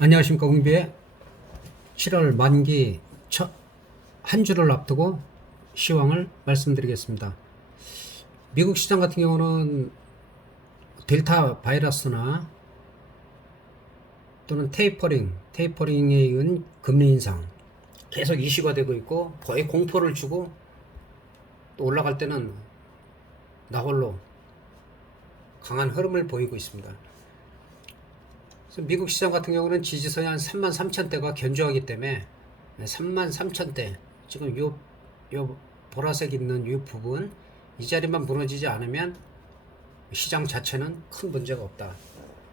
안녕하십니까 공비의 7월 만기 첫 한 주를 앞두고 시황을 말씀드리겠습니다. 미국 시장 같은 경우는 델타 바이러스나 또는 테이퍼링, 테이퍼링에 의한 금리 인상 계속 이슈가 되고 있고 거의 공포를 주고 또 올라갈 때는 나홀로 강한 흐름을 보이고 있습니다. 미국 시장 같은 경우는 지지선이 한 3만 3천 대가 견조하기 때문에 3만 3천 대 지금 요, 요 보라색 있는 이 부분 이 자리만 무너지지 않으면 시장 자체는 큰 문제가 없다.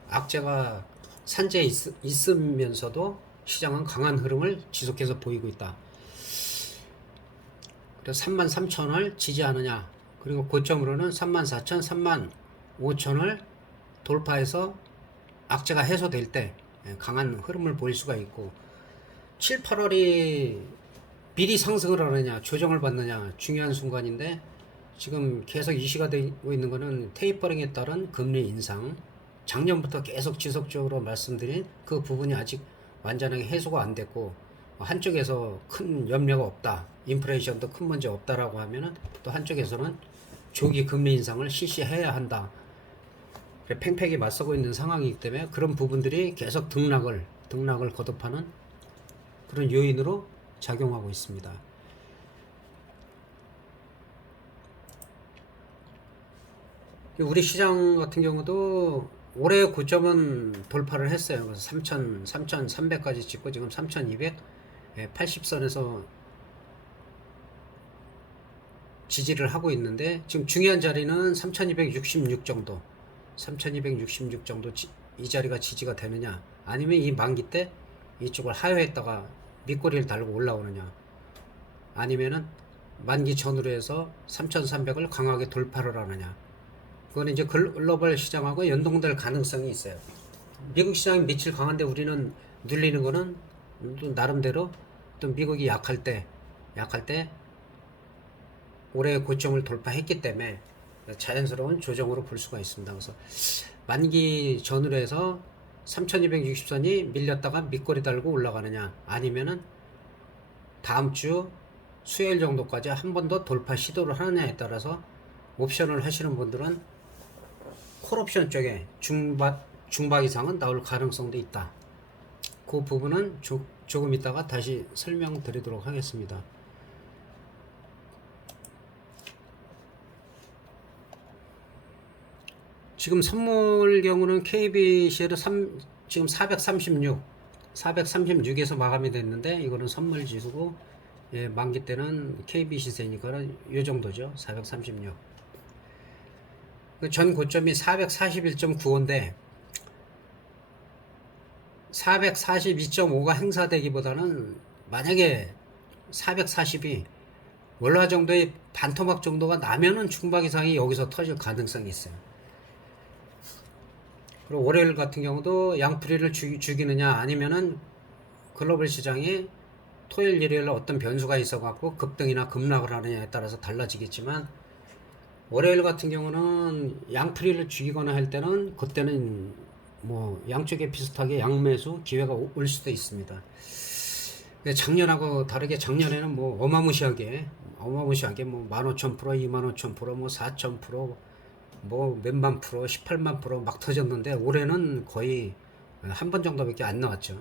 악재가 산재에 있, 있으면서도 시장은 강한 흐름을 지속해서 보이고 있다. 그래서 3만 3천을 지지하느냐 그리고 고점으로는 3만 4천, 3만 5천을 돌파해서 악재가 해소될 때 예, 강한 흐름을 보일 수가 있고 7, 8월이 미리 상승을 하느냐 조정을 받느냐 중요한 순간인데 지금 계속 이슈가 되고 있는 것은 테이퍼링에 따른 금리 인상 작년부터 계속 지속적으로 말씀드린 그 부분이 아직 완전하게 해소가 안 됐고 한쪽에서 큰 염려가 없다 인플레이션도 큰 문제 없다라고 하면은 또 한쪽에서는 조기 금리 인상을 실시해야 한다 팽팽히 맞서고 있는 상황이기 때문에 그런 부분들이 계속 등락을 등락을 거듭하는 그런 요인으로 작용하고 있습니다. 우리 시장 같은 경우도 올해 고점은 돌파를 했어요. 그래서 3,000, 3,300까지 찍고 지금 3,200, 80선에서 지지를 하고 있는데 지금 중요한 자리는 3,266 정도. 3266 정도 지, 이 자리가 지지가 되느냐? 아니면 이 만기 때 이쪽을 하회했다가 밑꼬리를 달고 올라오느냐? 아니면은 만기 전후로 해서 3300을 강하게 돌파를 하느냐? 그거는 이제 글로벌 시장하고 연동될 가능성이 있어요. 미국 시장이 며칠 강한데 우리는 눌리는 거는 또 나름대로 또 미국이 약할 때 약할 때 올해 고점을 돌파했기 때문에 자연스러운 조정으로 볼 수가 있습니다. 그래서 만기 전후로 해서 3260선이 밀렸다가 밑꼬리 달고 올라가느냐 아니면은 다음 주 수요일 정도까지 한 번 더 돌파 시도를 하느냐에 따라서 옵션을 하시는 분들은 콜옵션 쪽에 중박 중박 이상은 나올 가능성도 있다. 그 부분은 조, 조금 있다가 다시 설명드리도록 하겠습니다. 지금 선물 경우는 KBC로 3, 지금 436, 436에서 마감이 됐는데 이거는 선물 지수고 예, 만기 때는 KBC 세니까는 요 정도죠. 436. 그전 고점이 441.95인데 442.5가 행사되기보다는 만약에 440이 월화 정도의 반토막 정도가 나면은 중박 이상이 여기서 터질 가능성이 있어요. 그리고 월요일 같은 경우도 양풀이를 죽, 죽이느냐 아니면은 글로벌 시장이 토요일 일요일 어떤 변수가 있어 갖고 급등이나 급락을 하느냐에 따라서 달라지겠지만 월요일 같은 경우는 양풀이를 죽이거나 할 때는 그때는 뭐 양쪽에 비슷하게 양매수 기회가 올 수도 있습니다. 작년하고 다르게 작년에는 뭐 어마무시하게 어마무시하게 뭐 15,000% 25,000%뭐4,000% 뭐 몇만 프로, 18만 프로 막 터졌는데 올해는 거의 한 번 정도밖에 안 나왔죠.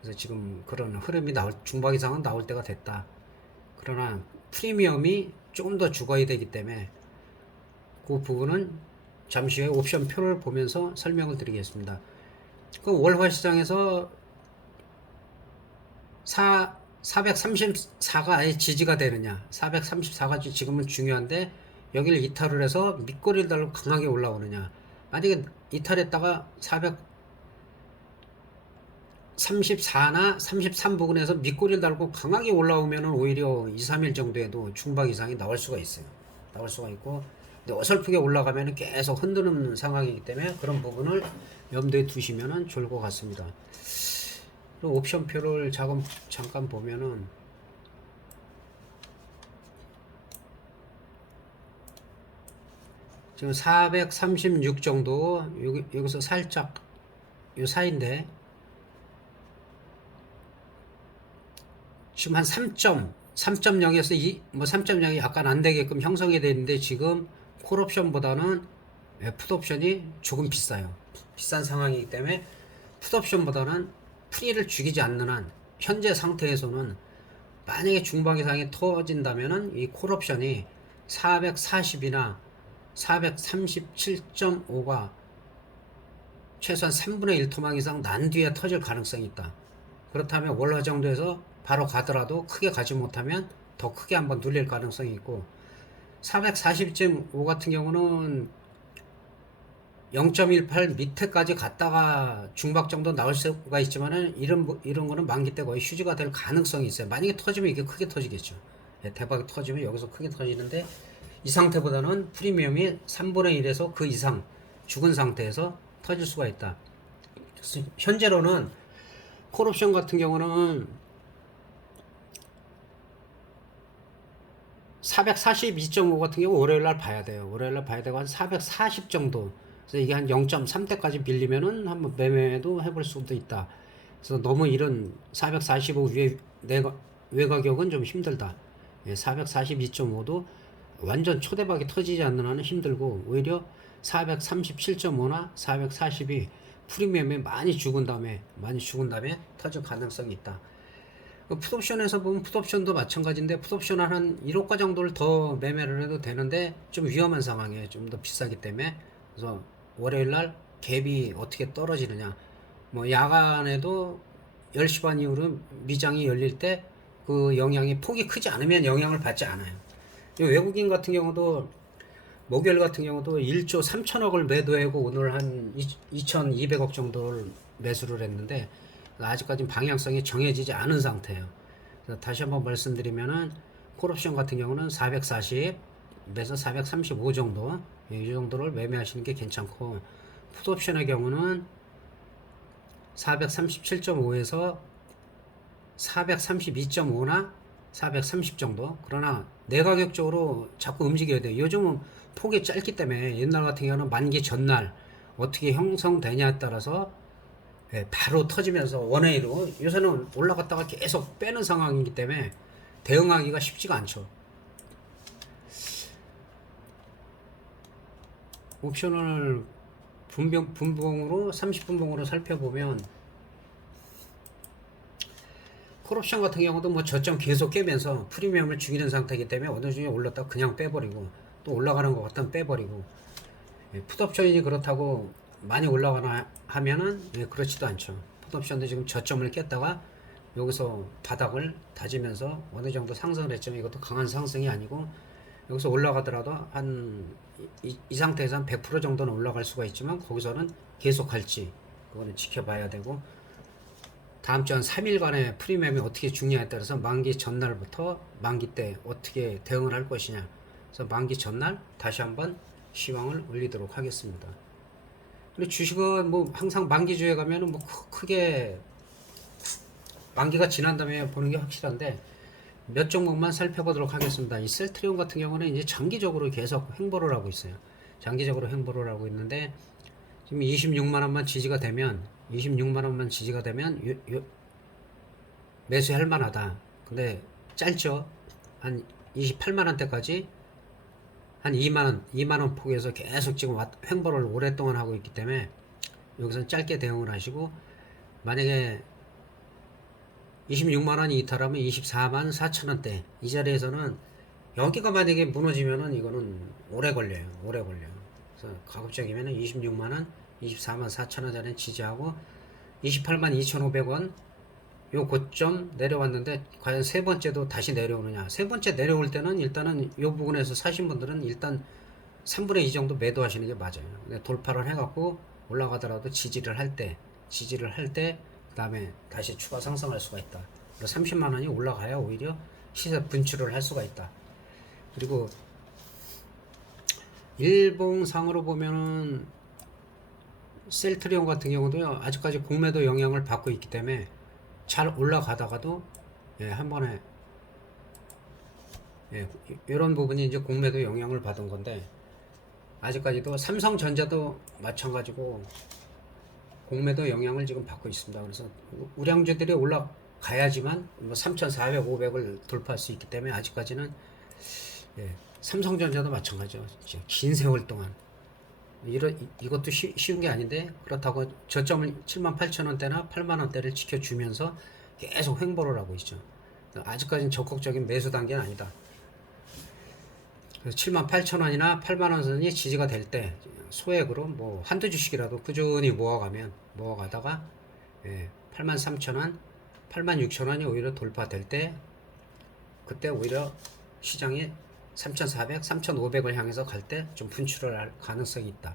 그래서 지금 그런 흐름이 나올 중박 이상은 나올 때가 됐다. 그러나 프리미엄이 조금 더 죽어야 되기 때문에 그 부분은 잠시 후에 옵션 표를 보면서 설명을 드리겠습니다. 그 월화 시장에서 4 434가 아예 지지가 되느냐 434가 지금은 중요한데 여기를 이탈을 해서 밑꼬리를 달고 강하게 올라오느냐. 만약에 이탈했다가 434나 33 부근에서 밑꼬리를 달고 강하게 올라오면 오히려 2, 3일 정도에도 중박 이상이 나올 수가 있어요. 나올 수가 있고 근데 어설프게 올라가면 계속 흔드는 상황이기 때문에 그런 부분을 염두에 두시면 좋을 것 같습니다. 옵션표를 잠깐 보면은 지금 436 정도 여기, 여기서 살짝 요 사이인데 지금 한 3점 3.0에서 뭐 3.0이 약간 안 되게끔 형성이 되는데 지금 콜옵션보다는 풋옵션이 조금 비싸요. 비싼 상황이기 때문에 풋옵션보다는 프리를 죽이지 않는 한 현재 상태에서는 만약에 중방 이상이 터진다면 이 콜옵션이 440이나 437.5가 최소한 3분의 1 토막 이상 난 뒤에 터질 가능성이 있다. 그렇다면 월화 정도에서 바로 가더라도 크게 가지 못하면 더 크게 한번 눌릴 가능성이 있고 440.5 같은 경우는 0.18 밑에까지 갔다가 중박 정도 나올 수가 있지만은 이런 부- 이런 거는 만기 때 거의 휴지가 될 가능성이 있어요. 만약에 터지면 이게 크게 터지겠죠. 예, 대박이 터지면 여기서 크게 터지는데 이 상태보다는 프리미엄이 3분의 1에서 그 이상 죽은 상태에서 터질 수가 있다. 현재로는 콜옵션 같은 경우는 442.5 같은 경우 월요일 날 봐야 돼요. 월요일 날 봐야 되고 한 440 정도. 그래서 이게 한 0.3대까지 빌리면은 한번 매매도 해볼 수도 있다. 그래서 너무 이런 445 위에 내가 외가격은 좀 힘들다. 예, 442.5도 완전 초대박이 터지지 않는 한은 힘들고 오히려 437.5나 442 프리미엄에 많이 죽은 다음에 많이 죽은 다음에 터질 가능성이 있다. 그 풋옵션에서 보면 풋옵션도 마찬가지인데 풋옵션은 한 1호가 정도를 더 매매를 해도 되는데 좀 위험한 상황이에요. 좀 더 비싸기 때문에 그래서 월요일 날 갭이 어떻게 떨어지느냐 뭐 야간에도 10시 반 이후로 미장이 열릴 때 그 영향이 폭이 크지 않으면 영향을 받지 않아요. 이 외국인 같은 경우도 목요일 같은 경우도 1조 3천억을 매도하고 오늘 한 2,200억 정도를 매수를 했는데 아직까지 방향성이 정해지지 않은 상태예요. 다시 한번 말씀드리면은 콜옵션 같은 경우는 440에서 435 정도 예, 이 정도를 매매하시는 게 괜찮고 풋옵션의 경우는 437.5에서 432.5나 430 정도. 그러나 내가격적으로 자꾸 움직여야 돼요. 요즘은 폭이 짧기 때문에 옛날 같은 경우는 만기 전날 어떻게 형성되냐에 따라서 예, 바로 터지면서 원웨이로 요새는 올라갔다가 계속 빼는 상황이기 때문에 대응하기가 쉽지가 않죠. 옵션을 분병, 분봉으로 30분봉으로 살펴보면 콜옵션 같은 경우도 뭐 저점 계속 깨면서 프리미엄을 죽이는 상태이기 때문에 어느 중에 올랐다 그냥 빼버리고 또 올라가는 것 같으면 빼버리고 예, 풋옵션이 그렇다고 많이 올라가나 하면은 예, 그렇지도 않죠. 풋옵션도 지금 저점을 깼다가 여기서 바닥을 다지면서 어느 정도 상승을 했지만 이것도 강한 상승이 아니고 여기서 올라가더라도 한 이, 이 상태에서 한 100% 정도는 올라갈 수가 있지만 거기서는 계속 갈지 그거는 지켜봐야 되고 다음 주 한 3일간의 프리미엄이 어떻게 죽냐에 따라서 만기 전날부터 만기 때 어떻게 대응을 할 것이냐 그래서 만기 전날 다시 한번 시황을 올리도록 하겠습니다. 그리고 주식은 뭐 항상 만기주에 가면은 뭐 크- 크게 만기가 지난 다음에 보는 게 확실한데 몇 종목만 살펴보도록 하겠습니다. 이 셀트리온 같은 경우는 이제 장기적으로 계속 횡보를 하고 있어요. 장기적으로 횡보를 하고 있는데 지금 26만 원만 지지가 되면 26만 원만 지지가 되면 요, 요 매수할 만하다. 근데 짧죠. 한 28만 원대까지 한 2만 원, 2만 원 폭에서 계속 지금 왔- 횡보를 오랫동안 하고 있기 때문에 여기서 짧게 대응을 하시고 만약에 26만 원이 이탈하면 24만 4천 원대 이 자리에서는 여기가 만약에 무너지면은 이거는 오래 걸려요. 오래 걸려요. 그래서 가급적이면은 26만 원, 24만 4천 원짜리 지지하고 28만 2,500원 요 고점 내려왔는데 과연 세 번째도 다시 내려오느냐? 세 번째 내려올 때는 일단은 요 부분에서 사신 분들은 일단 3분의 2 정도 매도하시는 게 맞아요. 돌파를 해갖고 올라가더라도 지지를 할 때, 지지를 할 때, 그 다음에 다시 추가 상승할 수가 있다. 그래서 30만 원이 올라가야 오히려 시세 분출을 할 수가 있다. 그리고 일봉상으로 보면은 셀트리온 같은 경우도요 아직까지 공매도 영향을 받고 있기 때문에 잘 올라가다가도 예, 한 번에 예, 이런 부분이 이제 공매도 영향을 받은 건데 아직까지도 삼성전자도 마찬가지고 공매도 영향을 지금 받고 있습니다. 그래서 우량주들이 올라 가야지만 뭐 3,400, 500을 돌파할 수 있기 때문에 아직까지는 예, 삼성전자도 마찬가지죠. 긴 세월 동안 이런 이- 이것도 쉬, 쉬운 게 아닌데 그렇다고 저점을 7만 8천 원대나 8만 원대를 지켜주면서 계속 횡보를 하고 있죠. 아직까지는 적극적인 매수 단계는 아니다. 그래서 7만 8천 원이나 8만 원 선이 지지가 될 때 소액으로 뭐 한두 주씩이라도 꾸준히 모아가면 모아가다가 예, 8만 3천 원, 8만 6천 원이 오히려 돌파될 때 그때 오히려 시장이 3,400, 3,500을 향해서 갈 때 좀 분출을 할 가능성이 있다.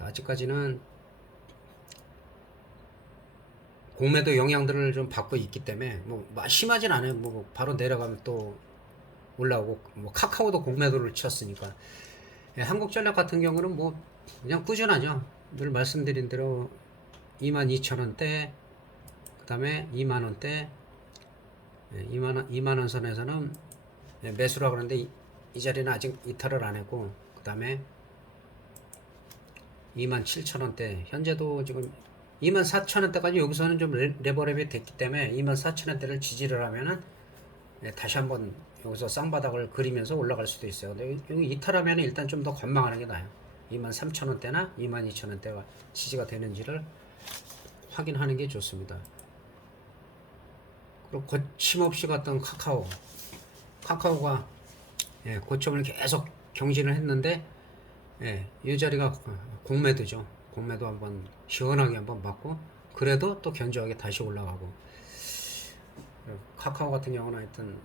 아직까지는 공매도 영향들을 좀 받고 있기 때문에 뭐 마- 심하진 않아요. 뭐 바로 내려가면 또 올라오고 뭐 카카오도 공매도를 쳤으니까 예, 한국전력 같은 경우는 뭐 그냥 꾸준하죠. 늘 말씀드린 대로 22,000원대 그다음에 2만 원대 2만 원 2만 원 선에서는 예, 매수라 그러는데 이, 이 자리는 아직 이탈을 안 했고 그 다음에 2만 7천 원대 현재도 지금 2만 4천 원대까지 여기서는 좀 레- 레버랩이 됐기 때문에 2만 4천 원대를 지지를 하면은 예, 다시 한번 여기서 쌍바닥을 그리면서 올라갈 수도 있어요. 근데 여기 이탈하면 일단 좀 더 관망하는 게 나아요. 2만 3천 원대나 2만 2천 원대가 지지가 되는지를 확인하는 게 좋습니다. 그리고 거침없이 갔던 카카오, 카카오가 예, 고점을 계속 경신을 했는데 예, 이 자리가 공매도죠. 공매도 한번 시원하게 한번 맞고 그래도 또 견조하게 다시 올라가고 카카오 같은 경우는 하여튼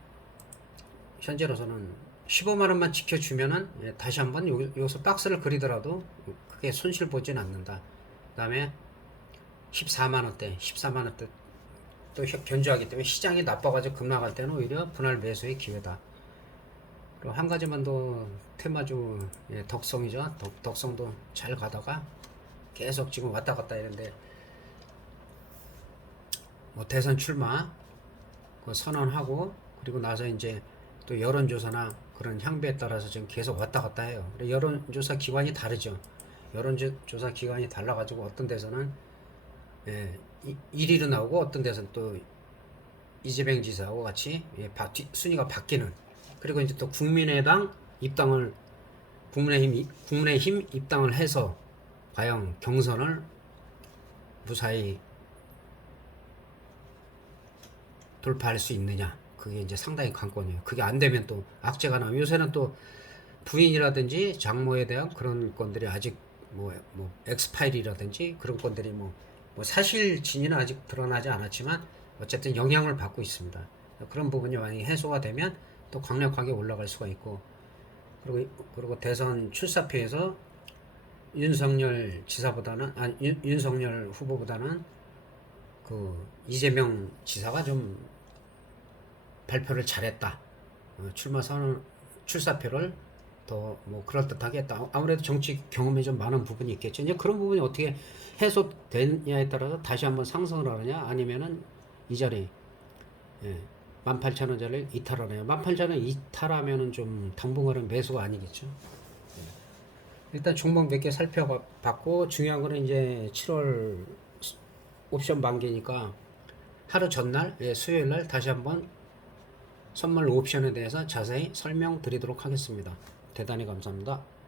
현재로서는 15만 원만 지켜주면은 예, 다시 한번 여기, 여기서 박스를 그리더라도 크게 손실 보진 않는다. 그다음에 14만 원대, 14만 원대 또 혀- 견조하기 때문에 시장이 나빠가지고 급락할 때는 오히려 분할 매수의 기회다. 그리고 한 가지만 더 테마주 예, 덕성이죠. 덕, 덕성도 잘 가다가 계속 지금 왔다 갔다 했는데 뭐 대선 출마 그 선언하고 그리고 나서 이제 또 여론조사나 그런 향배에 따라서 지금 계속 왔다 갔다 해요. 여론조사 기관이 다르죠. 여론조사 기관이 달라가지고 어떤 데서는 예, 1위로 나오고 어떤 데서는 또 이재명 지사하고 같이 예, 바, 뒤, 순위가 바뀌는 그리고 이제 또 국민의당 입당을 국민의힘 입- 국민의힘 입당을 해서 과연 경선을 무사히 돌파할 수 있느냐 그게 이제 상당히 관건이에요. 그게 안 되면 또 악재가 나면 요새는 또 부인이라든지 장모에 대한 그런 건들이 아직 뭐, 뭐 엑스파일이라든지 그런 건들이 뭐, 뭐 사실 진위는 아직 드러나지 않았지만 어쨌든 영향을 받고 있습니다. 그런 부분이 만약에 해소가 되면 또 강력하게 올라갈 수가 있고 그리고 그리고 대선 출사표에서 윤석열 지사보다는 아 윤, 윤석열 후보보다는 그 이재명 지사가 좀 발표를 잘했다. 어, 출마 선언 출사표를 더 뭐 그럴듯하게 했다. 아무래도 정치 경험이 좀 많은 부분이 있겠죠. 이제 그런 부분이 어떻게 해소되느냐에 따라서 다시 한번 상승을 하느냐 아니면은 이 자리 예, 18,000원짜리를 이탈하네요. 18,000원 이탈하면은 좀 당분간은 매수가 아니겠죠. 예. 일단 종목 몇 개 살펴봤고 중요한 거는 이제 7월 옵션 만기니까 하루 전날 예, 수요일 날 다시 한번 선물 옵션에 대해서 자세히 설명드리도록 하겠습니다. 대단히 감사합니다.